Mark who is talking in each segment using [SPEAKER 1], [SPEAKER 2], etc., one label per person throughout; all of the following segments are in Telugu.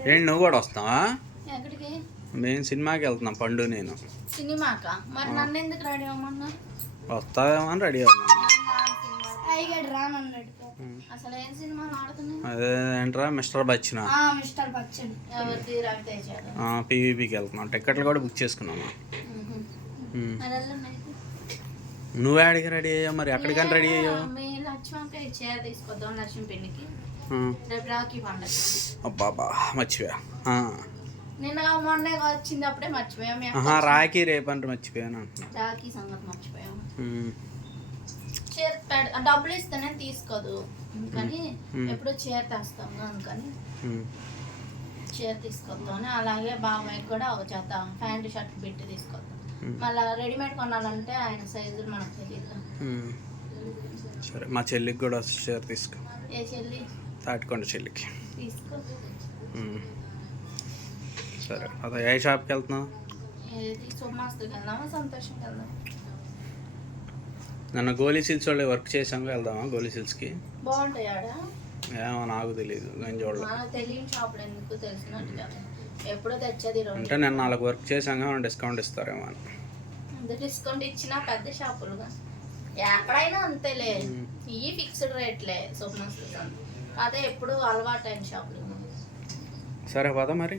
[SPEAKER 1] ఏంటి నువ్వు కూడా వస్తావా? మేము సినిమాకి వెళ్తున్నాం పండు నేను.
[SPEAKER 2] సినిమాక? మరి నన్ను ఎందుకు రెడీ అవ్వమన్నా?
[SPEAKER 1] వస్తావేమో అని రెడీ అవుతున్నాం.
[SPEAKER 3] అయ్యాడు రానన్నాడు
[SPEAKER 2] అసలు ఏం సినిమా ఆడుతున్నాయి
[SPEAKER 1] అదే ఏంట్రా మిస్టర్ బచ్చిన? పీవీపీకి వెళ్తున్నాం. టికెట్లు కూడా బుక్ చేసుకున్నాము నువ్వు ఆడికి రెడీ అయ్యావు మరి? ఎక్కడికని రెడీ అయ్యావు?
[SPEAKER 2] తీసుకొద్దాం పిండికి. రేపు రాఖీ పండుగ
[SPEAKER 1] అబ్బాబా మర్చిపోయా.
[SPEAKER 2] నిన్న మొన్న వచ్చింది అప్పుడే మర్చిపోయాం మేము
[SPEAKER 1] ఆహా రాకి రేపంటే మర్చిపోయాను
[SPEAKER 2] రాఖీ సంగతి మర్చిపోయాం
[SPEAKER 1] ఉమ్.
[SPEAKER 2] చీర పెడ- డబ్బులు ఇస్తేనే తీసుకోదు అందుకని. ఎప్పుడు చీర తెస్తాము అందుకని. చీర తీసుకొద్దామని అలాగే బాబాయ్ కూడా ఒక చేత ప్యాంట్ షర్ట్ పెట్టి తీసుకొద్దాం. మళ్ళీ రెడీమేడ్ కొనాలంటే ఆయన సైజులు మనకు తెలియదు.
[SPEAKER 1] సరే మా చెల్లికి కూడా షేర్ తీసుకో
[SPEAKER 2] ఏ చెల్లి
[SPEAKER 1] తాటికొండ చెల్లికి. సరే. అదే ఏ షాప్కి వెళ్తున్నావు? నన్ను గోలీ సిల్స్ వాళ్ళు వర్క్ చేసాము వెళ్దామా గోలీ సిల్స్కి ఏమో నాకు తెలియదు నేను చూడలే
[SPEAKER 2] మనకు తెలియని షాపులు ఎందుకు తెలిసినట్టు కదా. ఎప్పుడో తెచ్చేది ఈ
[SPEAKER 1] అంటే నేను నాలుగు వర్క్ చేసాక డిస్కౌంట్ ఇస్తారేమో అని.
[SPEAKER 2] అంత డిస్కౌంట్ ఇచ్చినా పెద్ద షాపులుగా. ఎక్కడైనా అంతేలే. ఈ ఫిక్స్డ్ రేట్లే సోమాస్తు అదే ఎప్పుడు అలవాటైన షాపులు.
[SPEAKER 1] సరే పద మరి.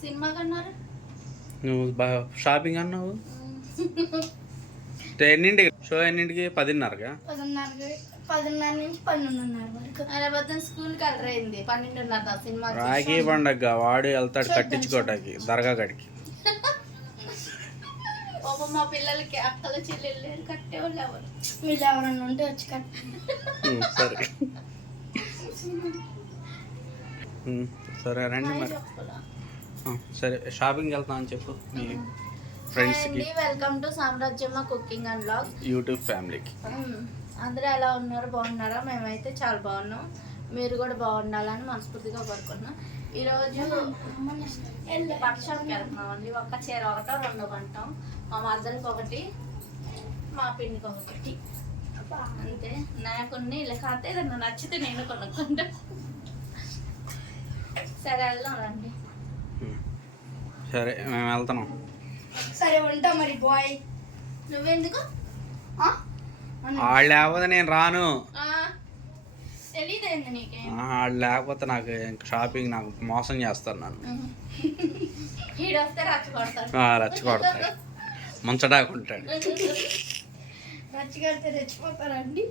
[SPEAKER 2] సినిమా కన్నారు?
[SPEAKER 1] నువ్వు బా షాపింగ్ అన్నావు? ఎన్నింటికి? షో ఎన్నింటికి? పదిన్నరగా
[SPEAKER 3] పదిన్నర పదిన్నర నుంచి పన్నెండున్నర వరకు.
[SPEAKER 2] ఆయన పొద్దున స్కూల్కి వెళ్ళరైంది పన్నెండున్నర సినిమా
[SPEAKER 1] రాఖీ పండగ వాడు వెళ్తాడు కట్టించుకోవటానికి దర్గా గడికి
[SPEAKER 2] పాపం మా పిల్లలకి అక్కల చెల్లెళ్ళు కట్టేవాళ్ళు ఎవరు?
[SPEAKER 3] వీళ్ళు ఎవరన్నా ఉంటే వచ్చి కట్
[SPEAKER 1] ఉమ్, సరే. సరే రండి మరి. సరే షాపింగ్ వెళ్తాం అని చెప్పు. మీ ఫ్రెండ్స్కి
[SPEAKER 2] అండి welcome to Samrajyamma cooking and blog
[SPEAKER 1] YouTube ఫ్యామిలీకి.
[SPEAKER 2] అందరూ ఎలా ఉన్నారు? బాగున్నారా? మేమైతే చాలా బాగున్నాం. మీరు కూడా బాగుండాలని మనస్ఫూర్తిగా కోరుకుంటున్నాం. ఈరోజు పక్షానికి వెళ్తున్నామండి. ఒక్క చీర ఒకటో రెండో కొంటాం. మా మద్దరికి ఒకటి మా పిండికి ఒకటి అంతే నాకున్ని లేకపోతే ఏదన్నా నచ్చితే నేను కొనుక్కుంటా. సరే వెళ్దాం రండి.
[SPEAKER 1] సరే మేము వెళ్తున్నాం.
[SPEAKER 3] సరే ఉంటా మరి బాయ్.
[SPEAKER 2] నువ్వెందుకు?
[SPEAKER 1] వాళ్ళు లేకపోతే నేను రాను.
[SPEAKER 2] ఆ, తెలీదేంది నీకేం?
[SPEAKER 1] ఆ, వాళ్ళు లేకపోతే నాకు ఇంక షాపింగ్ నాకు మోసం చేస్తారు నన్ను.
[SPEAKER 2] రచ్చ కొడతాడు
[SPEAKER 1] ముంచడాకుంటాడు
[SPEAKER 3] రెచ్చిపోతారండి.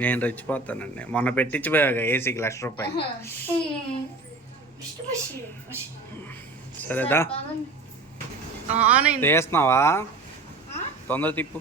[SPEAKER 1] నేను రెచ్చిపోతానండి. మొన్న పెట్టించిపోయాగా ఏసీకి లక్ష రూపాయలు. సరేదా? తీస్తున్నావా? తొందర తిప్పు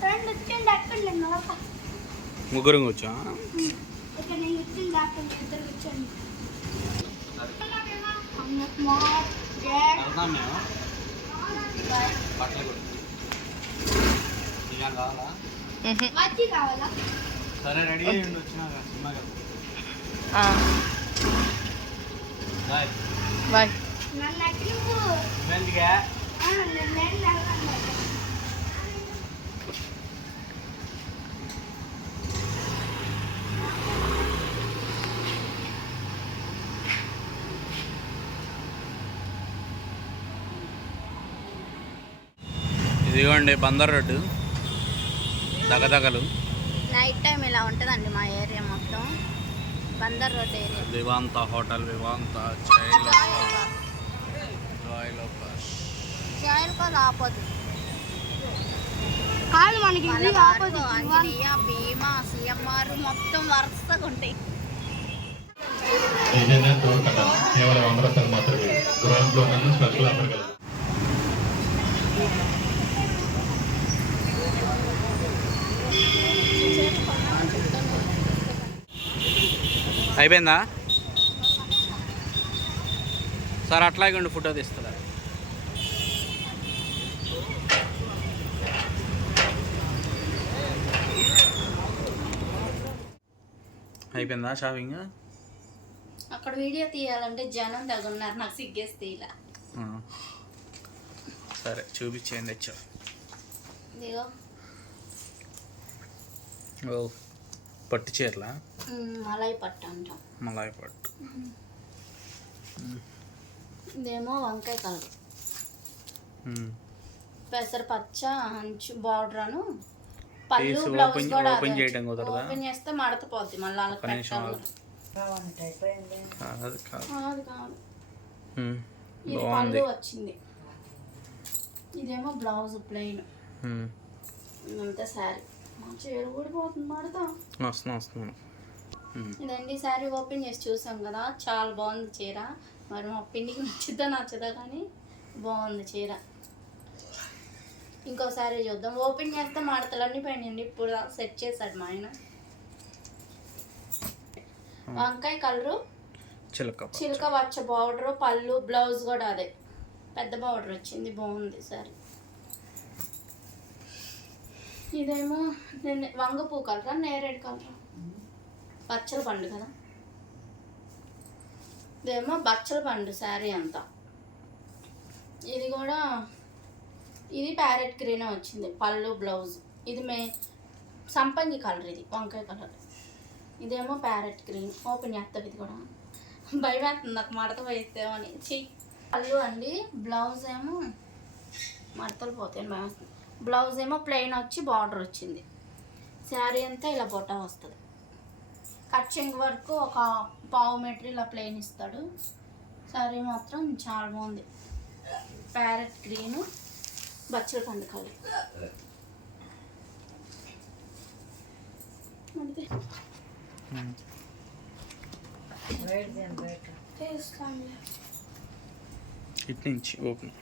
[SPEAKER 3] ఫ్రెండ్ వచ్చింది అక్కడ లోప
[SPEAKER 1] ముగ్గురు కూర్చో
[SPEAKER 3] ఇక్కడ నేను వచ్చింది అక్కడ ఇద్దరు కూర్చోండి అమ్మకు మా డాడ్ మజ్జి కావాలా?
[SPEAKER 1] సరే రెడీ అయ్యండి వచ్చినాక సినిమాకి
[SPEAKER 2] బాయ్.
[SPEAKER 3] నన్ను ఎక్కడ నువ్వు
[SPEAKER 1] వెళ్తుగా
[SPEAKER 3] ఆ, నేను నేను వెళ్ళాను.
[SPEAKER 1] ఇదిగోండి బందర్ రోడ్డు. దగదగలు.
[SPEAKER 2] నైట్ టైం ఇలా ఉంటుందండి మా ఏరియా మొత్తం. Bandar road area.
[SPEAKER 1] Vivanta hotel Vivanta Xylo జైలో
[SPEAKER 2] జాయిల్ కాదు ఆపోదు
[SPEAKER 3] కాదు మనకి ఆపోజిట్.
[SPEAKER 2] ఆంజనేయ భీమా సిఎంఆర్ మొత్తం వరుసగా ఉంటాయి.
[SPEAKER 4] ఏదైనా కేవలం అమృతం మాత్రమే. గ్రౌండ్లో నన్ను స్పెషల్ ఆఫర్
[SPEAKER 1] అయిపోయిందా? సార్ అట్లాగే ఉండి ఫోటో తీస్తారా అయిపోయిందా షాపింగ్?
[SPEAKER 2] అక్కడ వీడియో తీయాలంటే జనం తగున్నారు నాకు సిగ్గేస్తే ఇలా
[SPEAKER 1] సరే చూపించేయండి ఓ పట్టు చీరలా?
[SPEAKER 2] మలై పట్టు అంటాం
[SPEAKER 1] మలాయి పట్టు
[SPEAKER 2] ఇదేమో వంకాయ కలర్. పెసర పచ్చ అంచు బార్డర్ అను పళ్ళు బ్లౌజ్ కూడా
[SPEAKER 1] ఓపెన్. చేయడం కుదరదా?
[SPEAKER 2] ఓపెన్ చేస్తే మడత పోద్ది మళ్ళీ పెట్టాలి
[SPEAKER 1] ఆగు. కాదు కాదు.
[SPEAKER 2] ఇది పళ్ళు వచ్చింది ఇదేమో బ్లౌజ్ ప్లెయిన్. ఇదంతా శారీ చీర కూడా పోతుంది మడతా
[SPEAKER 1] వస్తున్నా వస్తున్నాను.
[SPEAKER 2] ఇదండి శారీ ఓపెన్ చేసి చూసాం కదా చాలా బాగుంది చీర. మరి మా పిండికి నచ్చుద్దా నచ్చదా కానీ బాగుంది చీర. ఇంకో శారీ చూద్దాం. ఓపెన్ చేస్తే మడతలన్నీ పోయినాయండి. ఇప్పుడు సెట్ చేశాడు మా ఆయన. వంకాయ కలరు?
[SPEAKER 1] చిలక.
[SPEAKER 2] చిలక వచ్చ బార్డర్ పళ్ళు బ్లౌజ్ కూడా అదే. పెద్ద బార్డర్ వచ్చింది బాగుంది సారీ. ఇదేమో నేను వంగ పూ కలరా నేరేడు కలరా? బచ్చల పండు కదా? ఇదేమో బచ్చల పండు శారీ అంతా. ఇది కూడా ఇది ప్యారెట్ గ్రీన్ వచ్చింది పళ్ళు బ్లౌజ్. ఇది మే సంపంగి కలర్ ఇది వంకాయ కలర్. ఇదేమో ప్యారెట్ గ్రీన్. ఓపెన్ చేస్తాం ఇది కూడా. భయం వేస్తుంది నాకు మడత వేస్తేమో అని చెయ్యి పళ్ళు అండి బ్లౌజ్ ఏమో మడతలు పోతాయి భయం వేస్తుంది బ్లౌజ్ ఏమో ప్లెయిన్ వచ్చి బార్డర్ వచ్చింది. శారీ అంతా ఇలా బొట్ట వస్తుంది. కచ్చింగ్ వరకు ఒక పావు మీటర్ ఇలా ప్లెయిన్ ఇస్తాడు. శారీ మాత్రం చాలా బాగుంది. ప్యారెట్ గ్రీన్ బచ్చల పండు కలర్. అంతే.
[SPEAKER 1] ఉమ్.
[SPEAKER 3] చేస్తానులే.
[SPEAKER 1] ఇటు నుంచి ఓపెన్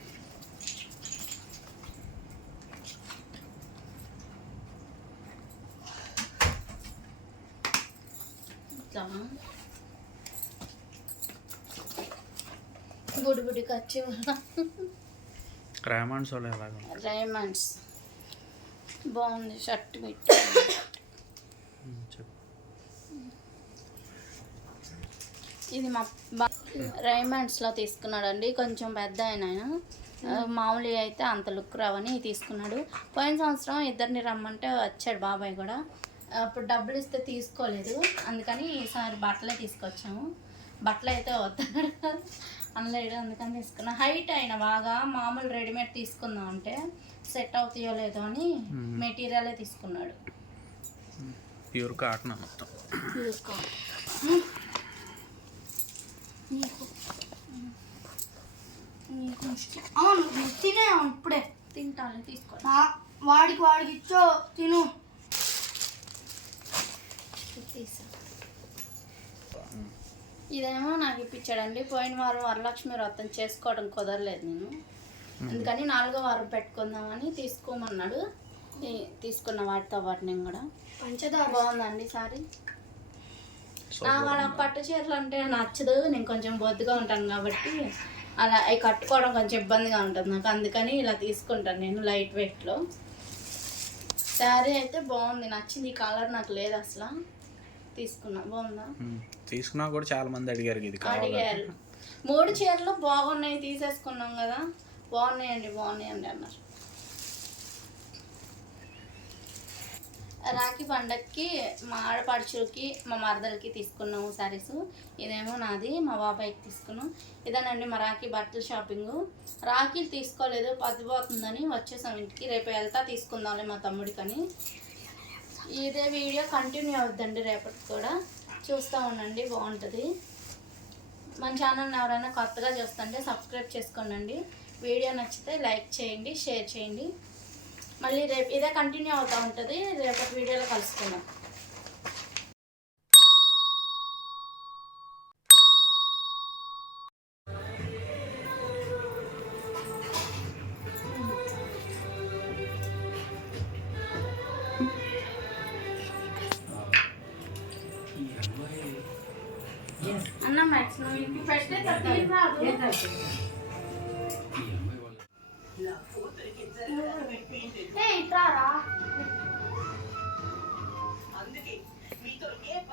[SPEAKER 2] ఇట్లా బుడి బుడి ఖర్చు
[SPEAKER 1] ఎలాగ
[SPEAKER 2] రైమండ్స్ బాగుంది షర్ట్ పెట్టి. ఇది మా రైమండ్స్లో తీసుకున్నాడండి కొంచెం పెద్ద ఆయన ఆయన ఆ, మామూలు అయితే అంత లుక్ రావని తీసుకున్నాడు. పోయిన సంవత్సరం ఇద్దరిని రమ్మంటే వచ్చాడు బాబాయ్ కూడా. అప్పుడు డబ్బులు ఇస్తే తీసుకోలేదు. అందుకని ఈసారి బట్టలే తీసుకొచ్చాము. బట్టలు అయితే వద్దన్నాడు అనలేడు అందుకని తీసుకున్నా. హైట్ అయిన బాగా మామూలు రెడీమేడ్ తీసుకుందాం అంటే సెట్ అవుతాయో లేదో అని మెటీరియలే తీసుకున్నాడు.
[SPEAKER 1] ప్యూర్ కాటన్ మొత్తం.
[SPEAKER 2] నీకు? ఇష్టం.
[SPEAKER 3] అవును తినే ఇప్పుడే.
[SPEAKER 2] తింటాను తీసుకో.
[SPEAKER 3] వాడికి వాడికి ఇచ్చో తిను.
[SPEAKER 2] తీసా ఇదేమో నాకు ఇప్పించాడండి. పోయిన వారం వరలక్ష్మి వ్రతం చేసుకోవడం కుదరలేదు నేను. అందుకని నాలుగో వారం పెట్టుకుందామని తీసుకోమన్నాడు. తీసుకున్న వాటితో పాటు నేను కూడా.
[SPEAKER 3] పంచదార.
[SPEAKER 2] బాగుందండి సారీ. నా వాళ్ళ పట్టు చీరలు అంటే నచ్చదు. నేను కొంచెం బొద్దుగా ఉంటాను కాబట్టి అలా అవి కట్టుకోవడం కొంచెం ఇబ్బందిగా ఉంటుంది నాకు. అందుకని ఇలా తీసుకుంటాను నేను లైట్ వెయిట్లో. శారీ అయితే బాగుంది. నచ్చింది. ఈ కలర్ నాకు లేదు అసలు. తీసుకున్నా. బాగుందా.
[SPEAKER 1] తీసుకున్నా కూడా చాలా మంది అడిగారు ఇది
[SPEAKER 2] అడిగారు. మూడు చీరలు బాగున్నాయి తీసేసుకున్నాం కదా. బాగున్నాయండి బాగున్నాయండి అన్నారు. రాఖీ పండక్కి మా ఆడపడుచుకి మా మరదలకి తీసుకున్నాము శారీస్ ఇదేమో నాది మా బాబాయ్కి తీసుకున్నాం. ఇదేనండి మా రాఖీ బట్టల షాపింగ్. రాఖీలు తీసుకోలేదు పదిపోతుందని వచ్చేసాం ఇంటికి. రేపు వెళ్తా తీసుకుందాంలే మా తమ్ముడికని. ఇదే వీడియో కంటిన్యూ అవుద్దండి రేపటికి కూడా. చూస్తూ ఉండండి బాగుంటుంది. మన ఛానల్ని ఎవరైనా కొత్తగా చూస్తుంటే సబ్స్క్రైబ్ చేసుకోనండి. వీడియో నచ్చితే లైక్ చేయండి షేర్ చేయండి. మళ్ళీ రేపు ఇదే కంటిన్యూ అవుతూ ఉంటుంది. రేపటి వీడియోలో కలుసుకుందాం.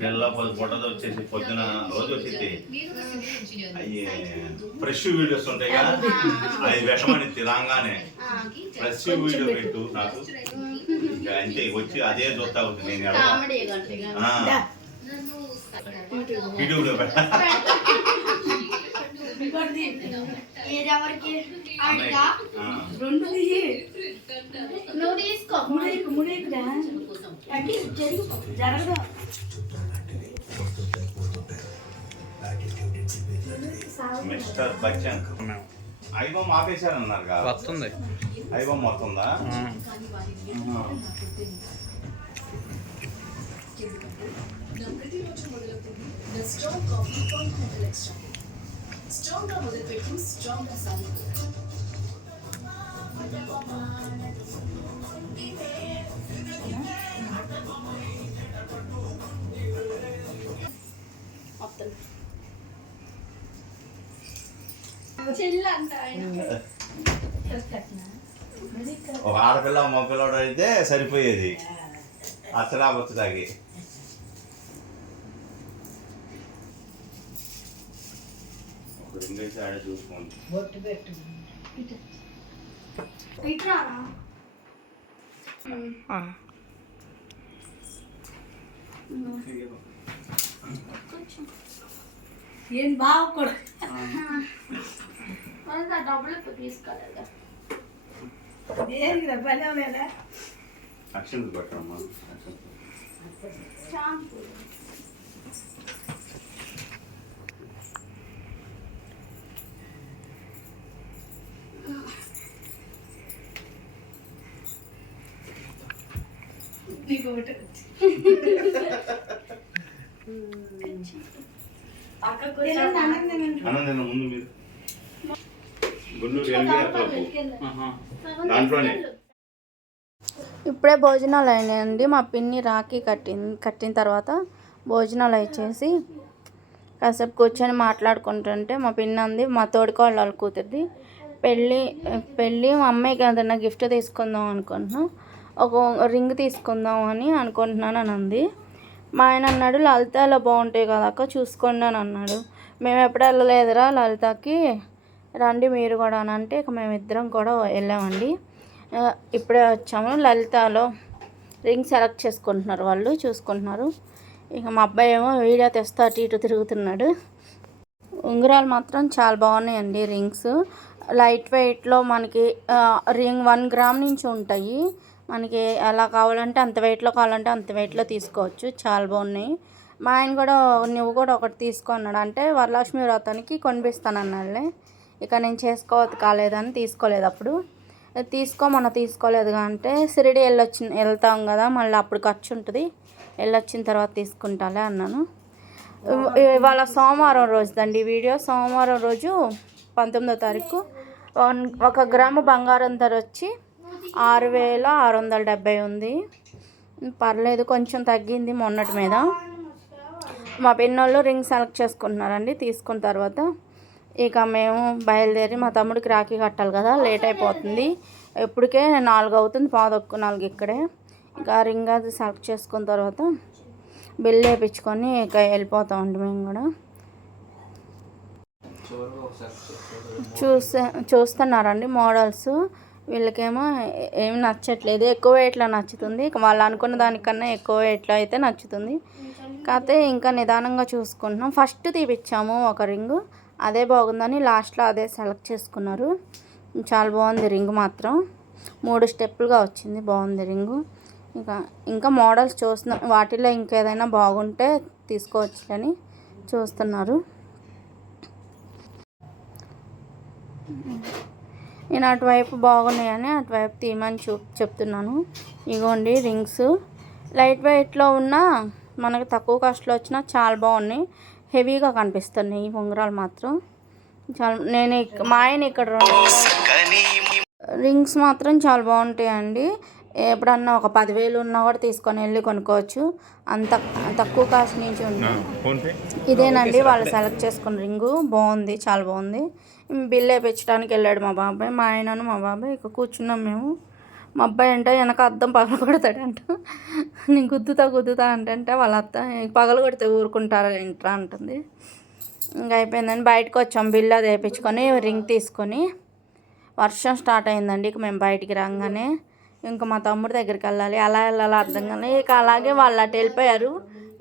[SPEAKER 5] నెలలో పది పొట్టది వచ్చేసి పొద్దున రోజు వచ్చేసి అయ్యి ఫ్రెష్ వీడియోస్ ఉంటాయి కదా. అది విషమని రాగానే. ఫ్రెష్ వీడియో పెట్టు నాకు. అంతే వచ్చి అదే చూస్తా ఉంటుంది నేను ఎడవ
[SPEAKER 2] కామెడీ
[SPEAKER 5] వీడియోలో పెట్ట
[SPEAKER 3] ఏదెవరికి అడిగా. రెండు.
[SPEAKER 2] నువ్వు తీసుకో.
[SPEAKER 3] ముడేకు ముడేకురా అట్టి జరుగు. జరగదు.
[SPEAKER 5] మిస్టర్ బచ్చన్
[SPEAKER 1] మేము
[SPEAKER 5] ఐబొమ్మ ఆపేశారన్నారు కదా?
[SPEAKER 1] వస్తుంది.
[SPEAKER 5] ఐబొమ్మ వస్తుందా?
[SPEAKER 1] ఆ.
[SPEAKER 5] ఆహా.
[SPEAKER 2] వస్తుంది చెల్లి అంట ఆయన.
[SPEAKER 5] ఒక ఆడపిల్ల మగపిల్లడు అయితే సరిపోయేది. అచ్చడా బొచ్చడాకి అయితే ఆడే చూసుకోండి.
[SPEAKER 3] ఇట్రారా? ఏం బాగకూడదు
[SPEAKER 2] వాళ్ళ డబ్బులు తీసుకోలేదు?
[SPEAKER 3] ఏంటి పని లేదా
[SPEAKER 5] అక్షంత పెట్టమ్మా అక్షంత.
[SPEAKER 2] షాంపూ
[SPEAKER 3] ఒకటి
[SPEAKER 5] ముందు గుండూరు దాంట్లోనే.
[SPEAKER 2] ఇప్పుడే భోజనాలు అయినాయండి మా పిన్ని రాఖీ కట్టింది కట్టిన తర్వాత భోజనాలు ఇచ్చేసి కాసేపు కూర్చొని మాట్లాడుకుంటుంటే మా పిన్ని అంది మా తోడికోళ్ళ వాళ్ళ కూతురిది. పెళ్ళి పెళ్ళి మా అమ్మాయికి ఏదైనా గిఫ్ట్ తీసుకుందాం అనుకుంటున్నాం. ఒక రింగ్ తీసుకుందాం అని అనుకుంటున్నాను అని అంది మా ఆయన అన్నాడు లలితాలో బాగుంటాయి కదా అక్క చూసుకోండి అని అన్నాడు. మేము ఎప్పుడు వెళ్ళలేదురా లలితకి? రండి మీరు కూడా అని అంటే ఇక మేమిద్దరం కూడా వెళ్ళామండి. ఇప్పుడే వచ్చాము. లలితాలో రింగ్ సెలెక్ట్ చేసుకుంటున్నారు వాళ్ళు చూసుకుంటున్నారు. ఇక మా అబ్బాయి ఏమో వీడియో తెస్తా అటు ఇటు తిరుగుతున్నాడు. ఉంగరాలు మాత్రం చాలా బాగున్నాయండి రింగ్స్. లైట్ వెయిట్లో మనకి రింగ్ వన్ గ్రామ్ నుంచి ఉంటాయి. మనకి ఎలా కావాలంటే అంత వెయిట్లో కావాలంటే అంత వెయిట్లో తీసుకోవచ్చు. చాలా బాగున్నాయి. మా ఆయన కూడా నువ్వు కూడా ఒకటి తీసుకో అన్నాడు. అంటే వరలక్ష్మి వ్రతానికి కొనిపిస్తానన్నాడులే. ఇక నేను చేసుకోవద్దు కాలేదని తీసుకోలేదు అప్పుడు. తీసుకో మొన్న తీసుకోలేదు అంటే సిరిడి వెళ్ళొచ్చి వెళ్తాం కదా మళ్ళీ అప్పుడు ఖర్చు ఉంటుంది. వెళ్ళొచ్చిన తర్వాత తీసుకుంటాలే అన్నాను. ఇవాళ సోమవారం రోజుదండి వీడియో. సోమవారం రోజు పంతొమ్మిదో తారీఖు. వన్ ఒక గ్రాము బంగారం ధర వచ్చి ఆరు వేల ఆరు వందల డెబ్బై ఉంది. పర్లేదు కొంచెం తగ్గింది మొన్నటి మీద. మా పిన్నోళ్ళు రింగ్ సెలెక్ట్ చేసుకుంటున్నారండి తీసుకున్న తర్వాత. ఇక మేము బయలుదేరి మా తమ్ముడికి రాఖీ కట్టాలి కదా లేట్ అయిపోతుంది. ఇప్పటికే నాలుగు అవుతుంది పాదొక్కు నాలుగు ఇక్కడే. ఇక రింగ్ అది సెలెక్ట్ చేసుకున్న తర్వాత బిల్ వేయించుకొని ఇక వెళ్ళిపోతామండి మేము కూడా. చూసే చూస్తున్నారండి మోడల్స్. వీళ్ళకేమో ఏమి నచ్చట్లేదు. ఎక్కువ వెయిట్లో నచ్చుతుంది? వాళ్ళు అనుకున్న దానికన్నా ఎక్కువ వెయిట్లో అయితే నచ్చుతుంది. కాకపోతే ఇంకా నిదానంగా చూసుకుంటున్నాం. ఫస్ట్ తీపిచ్చాము ఒక రింగు. అదే బాగుందని లాస్ట్లో అదే సెలెక్ట్ చేసుకున్నారు. చాలా బాగుంది రింగ్ మాత్రం. మూడు స్టెప్పులుగా వచ్చింది. బాగుంది రింగు. ఇంకా ఇంకా మోడల్స్ చూస్తున్నా వాటిలో ఇంకేదైనా బాగుంటే తీసుకోవచ్చు అని చూస్తున్నారు. నేను అటువైపు బాగున్నాయని అటువైపు తీయమని చూ చెప్తున్నాను. ఇగోండి రింగ్స్. లైట్ వెయిట్లో ఉన్న మనకు తక్కువ కాస్ట్లో వచ్చినా చాలా బాగున్నాయి. హెవీగా కనిపిస్తున్నాయి ఈ ఉంగరాలు మాత్రం. చాలా నేను మా ఆయన ఇక్కడ రింగ్స్ మాత్రం చాలా బాగుంటాయండి. ఎప్పుడన్నా ఒక పదివేలు ఉన్నా కూడా తీసుకొని వెళ్ళి కొనుక్కోవచ్చు. అంత తక్కువ కాస్ట్ నుంచి
[SPEAKER 5] ఫోన్పే?
[SPEAKER 2] ఇదేనండి వాళ్ళు సెలెక్ట్ చేసుకున్న రింగు. బాగుంది చాలా బాగుంది. బిల్ వేయించడానికి వెళ్ళాడు మా బాబాయ్. మా ఆయనను మా బాబాయ్ ఇక కూర్చున్నాం మేము. మా అబ్బాయి అంటే వెనక అద్దం పగల కొడతాడంట. నేను గుద్దుతా గుద్దుతా అంటే వాళ్ళ అత్త పగల కొడితే ఊరుకుంటారా ఏంట్రా? అంటుంది. ఇంకా అయిపోయిందని బయటకు వచ్చాం. బిల్లు అది వేయించుకొని రింగ్ తీసుకొని. వర్షం స్టార్ట్ అయిందండి. ఇక మేము బయటికి రాగానే ఇంకా మా తమ్ముడి దగ్గరికి వెళ్ళాలి. అలా వెళ్ళాలి అర్థం కానీ ఇక అలాగే వాళ్ళు అటు వెళ్ళిపోయారు.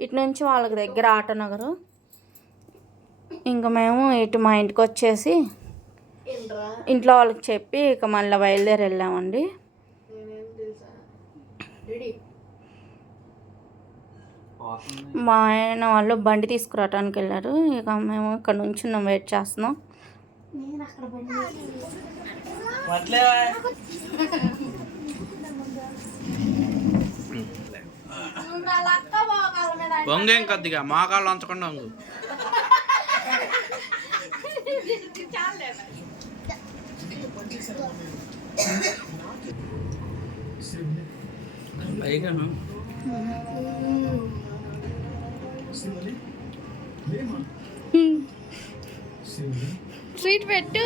[SPEAKER 2] ఇటు నుంచి వాళ్ళకి దగ్గర ఆటోనగరు ఇంకా మేము ఇటు మా ఇంటికి వచ్చేసి ఇంట్లో వాళ్ళకి చెప్పి ఇక మళ్ళీ బయలుదేరి వెళ్ళామండి. మా ఆయన వాళ్ళు బండి తీసుకురావడానికి వెళ్ళారు. ఇక మేము ఇక్కడ నుంచి ఉన్నాం వెయిట్ చేస్తున్నాం.
[SPEAKER 1] వంగేం కొద్దిగా? మోకాళ్ళు ఉంచకుండా వంగు
[SPEAKER 2] స్వీట్ పెట్టు.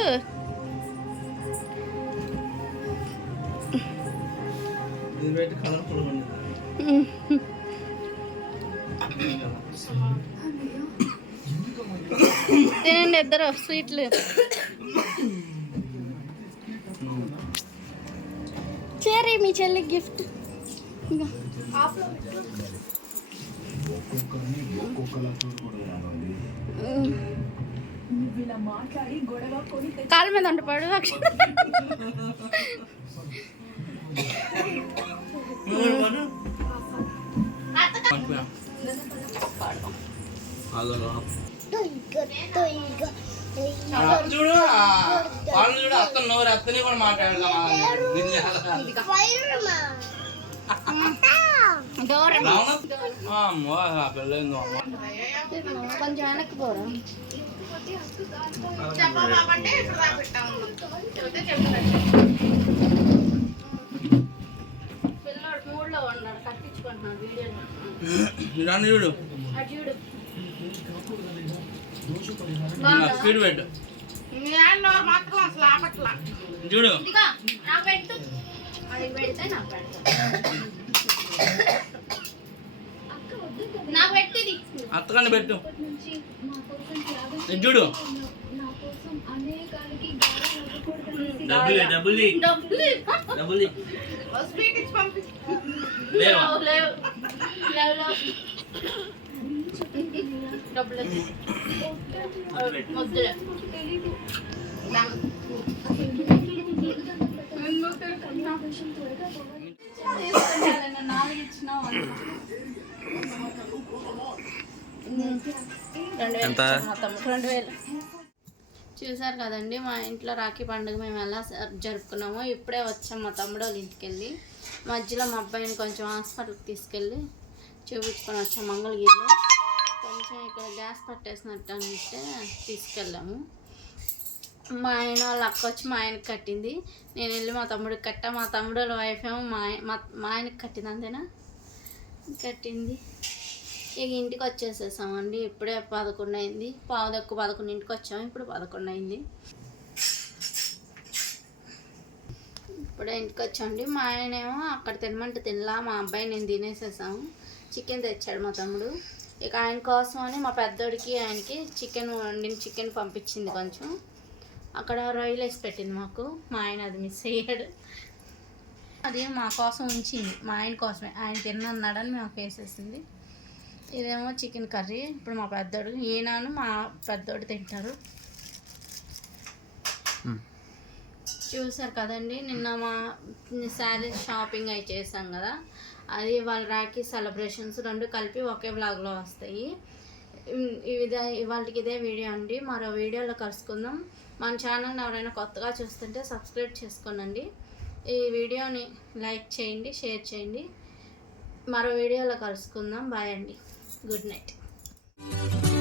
[SPEAKER 2] తినండి ఇద్దరు స్వీట్లు. మీ చెల్లి గిఫ్ట్ కాళ్ళ మీద అంటపాడు
[SPEAKER 1] అదో
[SPEAKER 3] తొయ్యగా
[SPEAKER 1] చూడు వాళ్ళు చూడు అత్తను నోరు అత్తని కూడా మాట్లాడదాం
[SPEAKER 2] పిల్లోడు మూడులో ఉన్నాడు కట్టించుకుంటున్నాడు వీడియో
[SPEAKER 1] చూడు. స్పీడ్ పెట్టు చూడు. అత్తకండి పెట్టు. చూడు. డబ్బులు డబ్బులు
[SPEAKER 2] డబ్బులు
[SPEAKER 1] లేవు
[SPEAKER 2] లేవు. డబ్బులు రెండు వేలు
[SPEAKER 1] ఎంత?
[SPEAKER 2] రెండు వేలు చూసారు కదండి మా ఇంట్లో రాఖీ పండుగ మేము ఎలా జరుపుకున్నామో ఇప్పుడే వచ్చాం మా తమ్ముడు వాళ్ళ ఇంటికి వెళ్ళి మధ్యలో మా అబ్బాయిని కొంచెం హాస్పిటల్కి తీసుకెళ్ళి చూపించుకొని వచ్చాం మంగళగిరిలో కొంచెం ఇక్కడ గ్యాస్ పట్టేసినట్టు అంటే తీసుకెళ్ళాము మా ఆయన వాళ్ళ అక్క వచ్చి మా ఆయనకి కట్టింది. నేను వెళ్ళి మా తమ్ముడికి కట్టా. మా తమ్ముడు వాళ్ళ వైఫ్ ఏమో మా మా ఆయనకి కట్టింది అంతేనా? కట్టింది. ఇక ఇంటికి వచ్చేసేసామండి ఇప్పుడే పదకొండు అయింది. పావు తక్కువ పదకొండు ఇంటికి వచ్చాము ఇప్పుడు పదకొండు అయింది. ఇప్పుడే ఇంటికి వచ్చామండి మా ఆయనేమో అక్కడ తినమంటే తినలా. మా అబ్బాయి నేను తినేసేసాము. చికెన్ తెచ్చాడు మా తమ్ముడు. ఇక ఆయన కోసం అని మా పెద్దోడికి ఆయనకి చికెన్ వండిన చికెన్ పంపించింది కొంచెం. అక్కడ రొయ్యలు వేసి పెట్టింది మాకు. మా ఆయన అది మిస్ అయ్యాడు. అది మా కోసం ఉంచింది. మా ఆయన కోసమే. ఆయన తిన్నన్నాడని మాకు వేసేసింది. ఇదేమో చికెన్ కర్రీ. ఇప్పుడు మా పెద్దోడు ఈయనను మా పెద్దోడు తింటారు. చూసారు కదండి నిన్న మా శారీ షాపింగ్ అయి చేసాం కదా. అది వాళ్ళ రాఖీ సెలబ్రేషన్స్ రెండు కలిపి ఒకే బ్లాగ్లో వస్తాయి. ఉమ్, ఇదే ఇవాళకి ఇదే వీడియో అండి. మరో వీడియోలో కలుసుకుందాం. మన ఛానల్ని ఎవరైనా కొత్తగా చూస్తుంటే సబ్స్క్రైబ్ చేసుకోనండి. ఈ వీడియోని లైక్ చేయండి షేర్ చేయండి. మరో వీడియోలో కలుసుకుందాం. బాయ్ అండి. Good night.